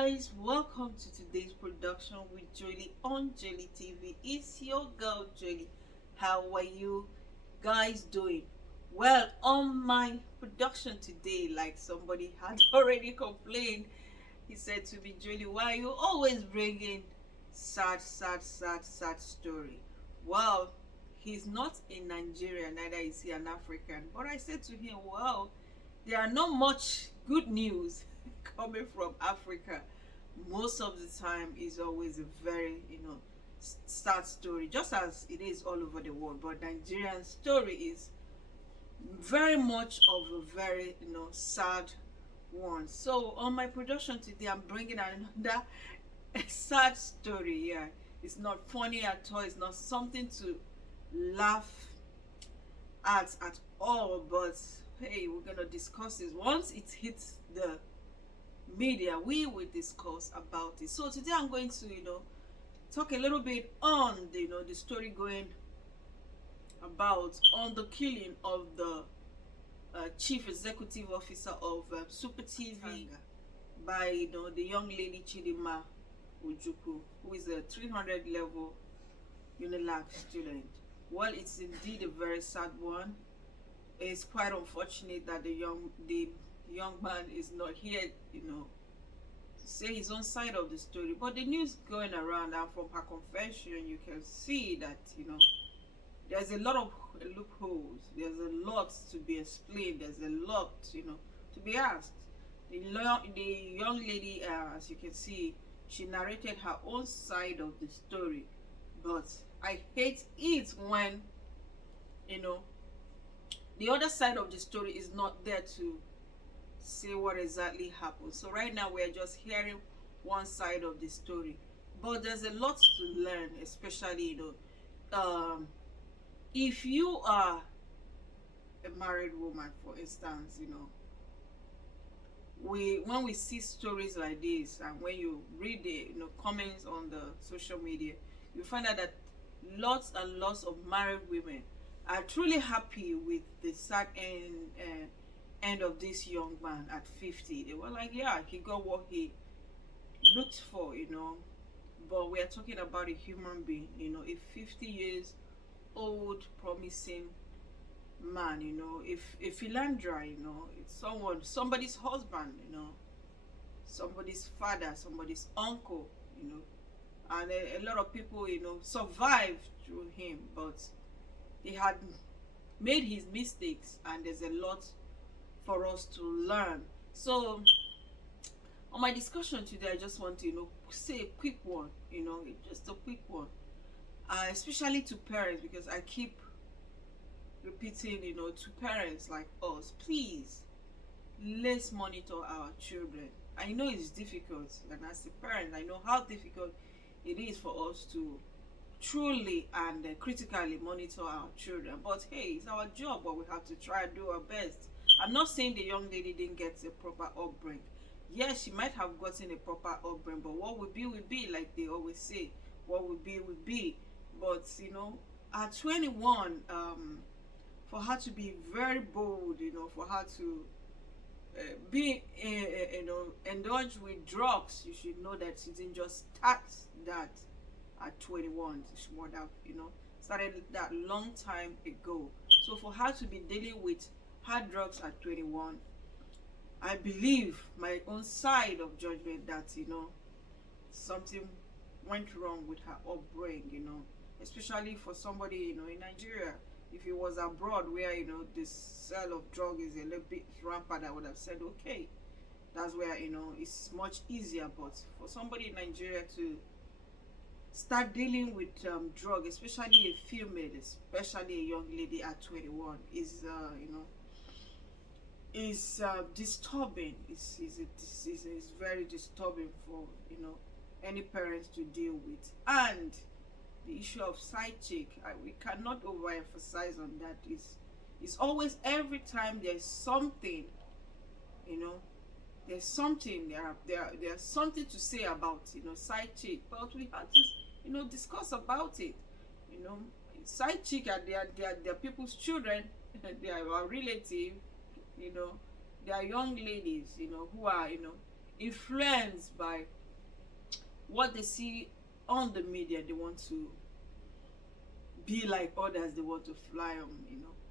guys, welcome to today's production with Jolie on Jolie TV. It's your girl Jolie. How are you guys doing? Well, on my production today, like somebody had already complained, he said to me, Jolie, why are you always bringing sad story? Well, he's not in Nigeria, neither is he an African. But I said to him, well, there are not much good news coming from Africa. Most of the time is always a very, sad story, just as it is all over the world. But Nigerian story is very much of a very, sad one. So on my production today, I'm bringing another sad story here. It's not funny at all. It's not something to laugh at all. But hey, we're gonna discuss this once it hits the media. We will discuss about it. So today I'm going to talk a little bit on the story going about on the killing of the chief executive officer of Super TV Atanga, by the young lady Chidinma, who is a 300 level UNILAG student. Well, it's indeed a very sad one. It's quite unfortunate that the young man is not here, to say his own side of the story. But the news going around, and from her confession, you can see that there's a lot of loopholes. There's a lot to be explained. There's a lot, to be asked. The young lady, as you can see, she narrated her own side of the story. But I hate it when, the other side of the story is not there to say what exactly happened. So right now we are just hearing one side of the story. But there's a lot to learn, especially, if you are a married woman, for instance, when we see stories like this, and when you read the comments on the social media, you find out that lots and lots of married women are truly happy with the sad end of this young man at 50. They were like, yeah, he got what he looked for, but we are talking about a human being, a 50 years old promising man, if a philandra, it's somebody's husband, somebody's father, somebody's uncle, and a lot of people survived through him. But he had made his mistakes, and there's a lot for us to learn. So on my discussion today, I just want to say a quick one, just a quick one, especially to parents, because I keep repeating, to parents like us, please, let's monitor our children. I know it's difficult, and as a parent, I know how difficult it is for us to truly and critically monitor our children. But hey, it's our job, but we have to try and do our best. I'm not saying the young lady didn't get a proper upbringing. Yes, she might have gotten a proper upbringing, but what will be, like they always say. What will be. But at 21, for her to be very bold, for her to be, indulge with drugs, you should know that she didn't just start that at 21. She would have, started that long time ago. So for her to be dealing with hard drugs at 21, I believe my own side of judgment that something went wrong with her upbringing, especially for somebody in Nigeria. If it was abroad where this sale of drug is a little bit rampant, I would have said okay, that's where it's much easier. But for somebody in Nigeria to start dealing with drug, especially a female, especially a young lady at 21, is disturbing. It's very disturbing for any parents to deal with. And the issue of side chick, we cannot overemphasize on that. It's always, every time there's something, there's something, there's something to say about side chick, but we have to discuss about it. Side chick are their people's children. They are our relative. They are young ladies who are influenced by what they see on the media. They want to be like others. They want to fly on,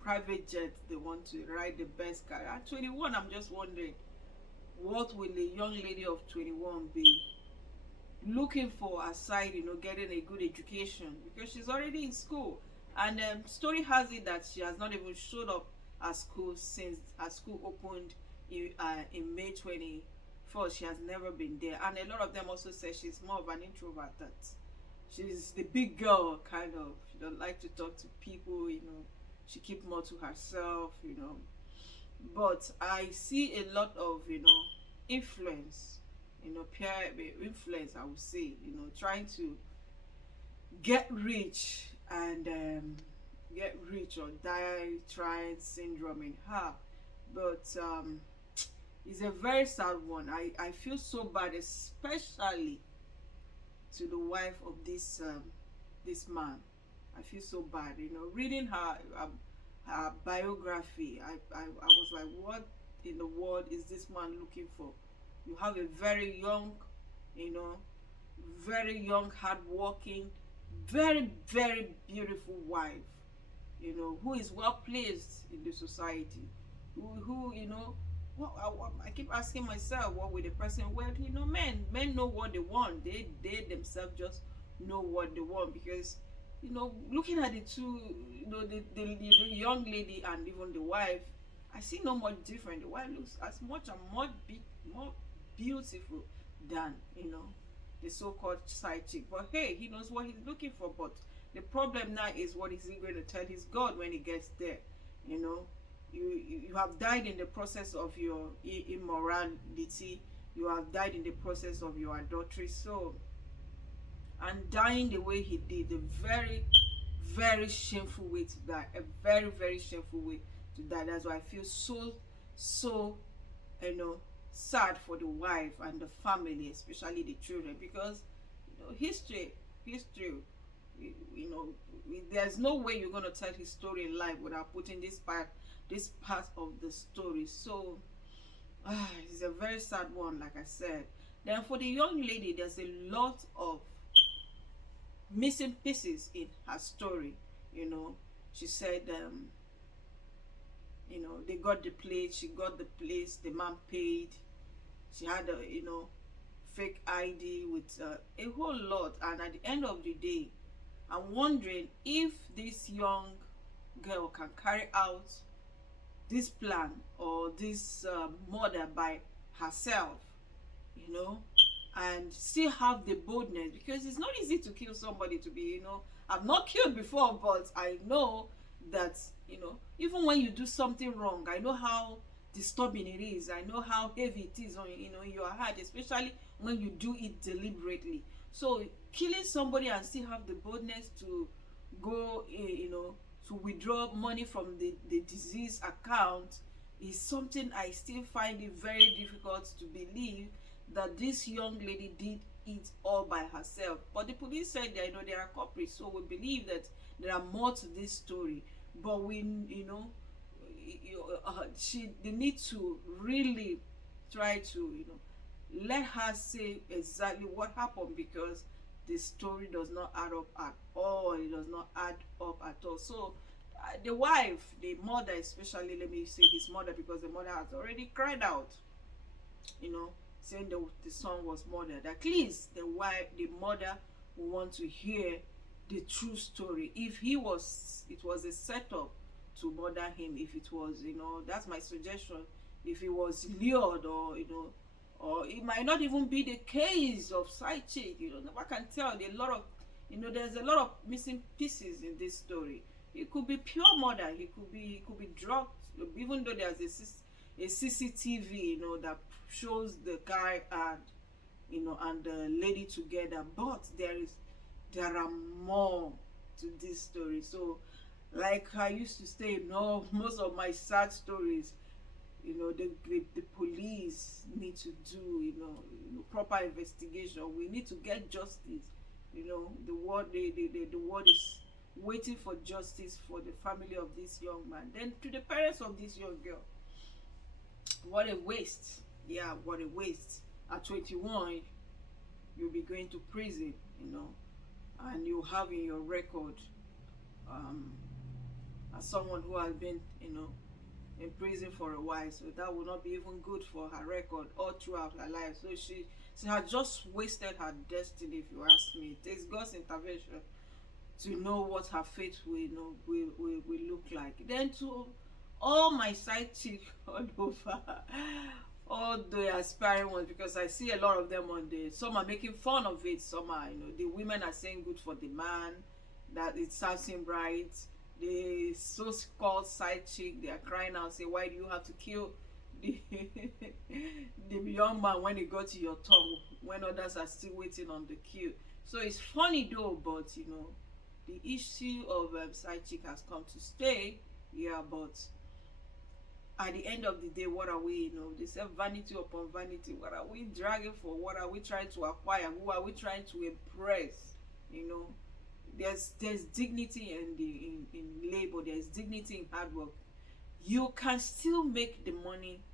private jets. They want to ride the best car. At 21, I'm just wondering, what will a young lady of 21 be looking for aside, getting a good education? Because she's already in school, and story has it that she has not even showed up at school since school opened in May 21st. She has never been there, and a lot of them also say she's more of an introvert. That she's the big girl kind of. She don't like to talk to people. She keep more to herself. But I see a lot of influence, peer influence, I would say, trying to get rich and get rich or die trying syndrome in her. But it's a very sad one. I feel so bad, especially to the wife of this man. I feel so bad, reading her biography. I was like, what in the world is this man looking for? You have a very young, very young, hardworking, very, very beautiful wife, who is well placed in the society, who I keep asking myself, what will the person? Well, men know what they want. They themselves just know what they want, because looking at the two, the young lady and even the wife, I see no much different. The wife looks as much and more beautiful than the so-called side chick. But hey, he knows what he's looking for. But the problem now is, what is he going to tell his God when he gets there? You have died in the process of your immorality. You have died in the process of your adultery. So, and dying the way he did, a very, very shameful way to die. A very, very shameful way to die. That's why I feel so sad for the wife and the family, especially the children, because history, there's no way you're going to tell his story in life without putting this part of the story. So it's a very sad one, like I said. Then for the young lady, there's a lot of missing pieces in her story. She said they got the place, she got the place, the man paid, she had a fake ID with a whole lot. And at the end of the day, I'm wondering if this young girl can carry out this plan or this murder by herself, and still have the boldness, because it's not easy to kill somebody. To be, I've not killed before, but I know that even when you do something wrong, I know how disturbing it is. I know how heavy it is on in your heart, especially when you do it deliberately. So killing somebody and still have the boldness to go to withdraw money from the disease account is something I still find it very difficult to believe that this young lady did it all by herself. But the police said that they are culprits, so we believe that there are more to this story. But we they need to really try to let her say exactly what happened, because the story does not add up at all. It does not add up at all. So the wife, the mother especially, let me say his mother, because the mother has already cried out, saying the son was murdered. At least the mother will want to hear the true story. If it was a setup to murder him, if it was, that's my suggestion. If it was lured, or it might not even be the case of side chick, I can tell. There's a lot of missing pieces in this story. It could be pure murder. It could be drugged, even though there's a CCTV, that shows the guy and the lady together. But there are more to this story. So, like I used to say, most of my sad stories, the police need to do proper investigation. We need to get justice. The world is waiting for justice for the family of this young man. Then to the parents of this young girl, what a waste. Yeah, what a waste. at 21 you'll be going to prison, and you have in your record, um, as someone who has been, in prison for a while. So that will not be even good for her record all throughout her life. So she had just wasted her destiny, if you ask me. It takes God's intervention to know what her fate will, will look like. Then to all my side chick all over, all the aspiring ones, because I see a lot of them on the, some are making fun of it, some are, the women are saying good for the man, that it serves him right. The so-called side chick, they are crying out, say, why do you have to kill the the young man when he got to your tongue, when others are still waiting on the queue? So it's funny though, but the issue of side chick has come to stay. Yeah, but at the end of the day, what are we, they say vanity upon vanity. What are we dragging for? What are we trying to acquire? Who are we trying to impress? There's dignity in labor. There's dignity in hard work. You can still make the money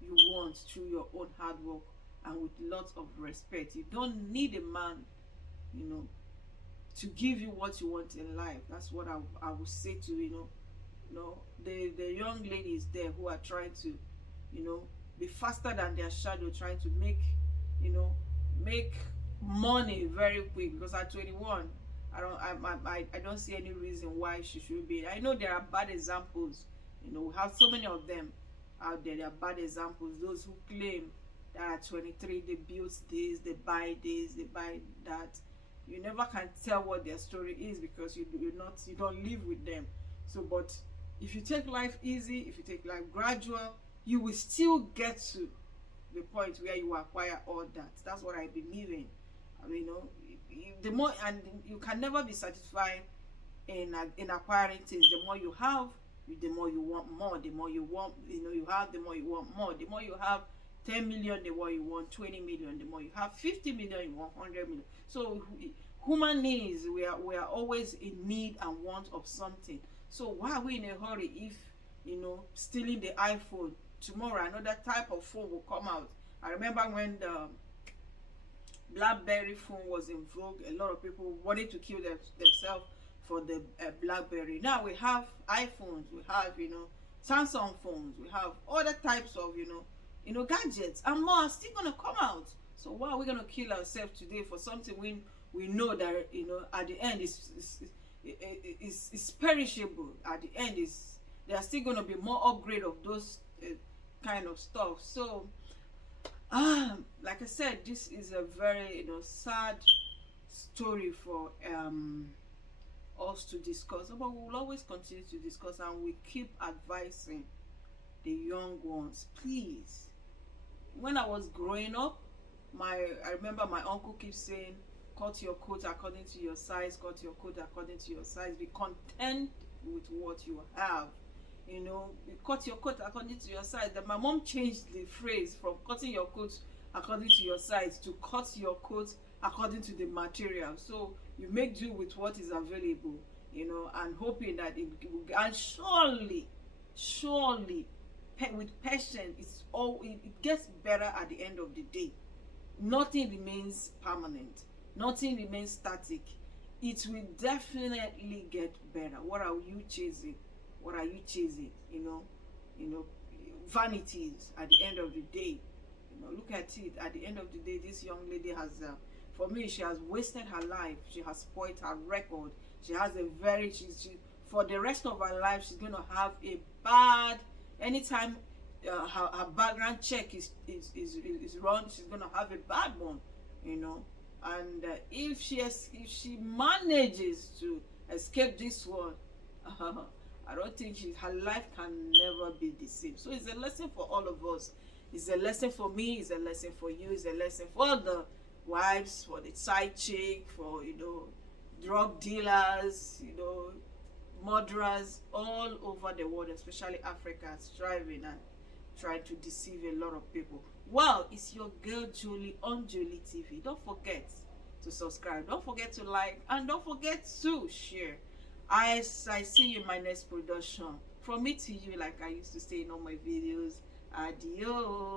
you want through your own hard work and with lots of respect. You don't need a man, to give you what you want in life. That's what I would say to the young ladies there who are trying to be faster than their shadow, trying to make money very quick. Because at 21, I don't see any reason why she should be. I know there are bad examples, we have so many of them out there. There are bad examples, those who claim that at 23 they built this, they buy this, they buy that. You never can tell what their story is, because you don't live with them. So but if you take life easy, if you take life gradual, you will still get to the point where you acquire all that. That's what I believe in. The more, and you can never be satisfied in acquiring things. The more you have, the more you want more. The more you want, you have, the more you want more. The more you have 10 million, the more you want 20 million. The more you have 50 million, you want 100 million. So human needs, we are always in need and want of something. So why are we in a hurry if, stealing the iPhone, tomorrow another type of phone will come out? I remember when the BlackBerry phone was in vogue, a lot of people wanted to kill themselves for the BlackBerry. Now we have iPhones, we have, Samsung phones, we have other types of, gadgets, and more are still gonna come out. So why are we gonna kill ourselves today for something we know that, at the end is perishable? At the end there are still gonna be more upgrade of those kind of stuff. So like I said, this is a very sad story for us to discuss, but we will always continue to discuss, and we keep advising the young ones, please. When I was growing up, I remember my uncle keeps saying, cut your coat according to your size, cut your coat according to your size, be content with what you have. Cut your coat according to your size. Then my mom changed the phrase from cutting your coat according to your size to cut your coat according to the material. So you make do with what is available, and hoping that it will, and surely with patience, it gets better at the end of the day. Nothing remains permanent, nothing remains static. It will definitely get better. What are you chasing? What are you chasing? Vanities at the end of the day. Look at it. At the end of the day, this young lady has, for me, she has wasted her life. She has spoiled her record. She has a very, for the rest of her life, she's going to have a bad, anytime her background check is run, she's going to have a bad one, And if she manages to escape this one, I don't think her life can never be the same. So it's a lesson for all of us. It's a lesson for me. It's a lesson for you. It's a lesson for the wives, for the side chick, for drug dealers, murderers all over the world, especially Africa, striving and trying to deceive a lot of people. Well, it's your girl Julie on Julie TV. Don't forget to subscribe. Don't forget to like, and don't forget to share. I see you in my next production. From me to you, like I used to say in all my videos. Adios.